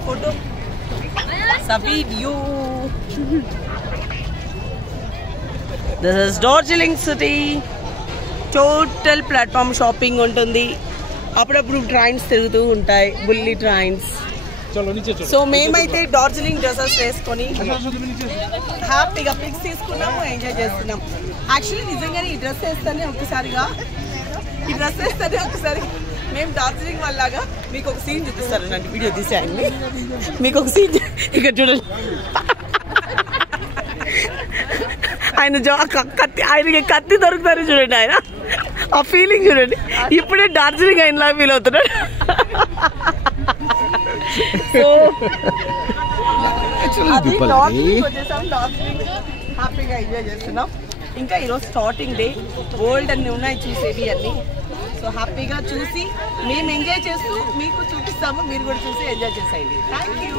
photo सभी view this is Darjeeling city total platform shopping ఉంటుంది అప్పుడప్పుడు ట్రైన్స్ తిరుగుతూ ఉంటాయి బుల్లి ట్రైన్స్ సో మేమైతే డార్జిలింగ్ డ్రెస్సెస్ వేసుకొని హ్యాపీగా పిక్స్ తీసుకున్నాము ఎంజాయ్ చేస్తున్నాం యాక్చువల్లీ నిజంగానే ఈ డ్రెస్ వేస్తేనే ఒకసారి మేము డార్జిలింగ్ వాళ్ళలాగా మీకు ఒక సీన్ చూపిస్తారు అండి వీడియో తీసేయండి మీకు ఒక సీన్ ఇక్కడ చూడండి ఆయనకి కత్తి దొరుకుతారు చూడండి ఆయన ఆ ఫీలింగ్ చూడండి ఇప్పుడే డార్జిలింగ్ ఆయనలా ఫీల్ అవుతున్నాడు హ్యాపీగా ఎంజాయ్ చేస్తున్నాం ఇంకా ఈరోజు స్టార్టింగ్ డే వరల్డ్ అన్ని ఉన్నాయి చూసేవి అన్ని సో హ్యాపీగా చూసి మేము ఎంజాయ్ చేస్తూ మీకు చూపిస్తాము మీరు కూడా చూసి ఎంజాయ్ చేసేయండి థ్యాంక్ యూ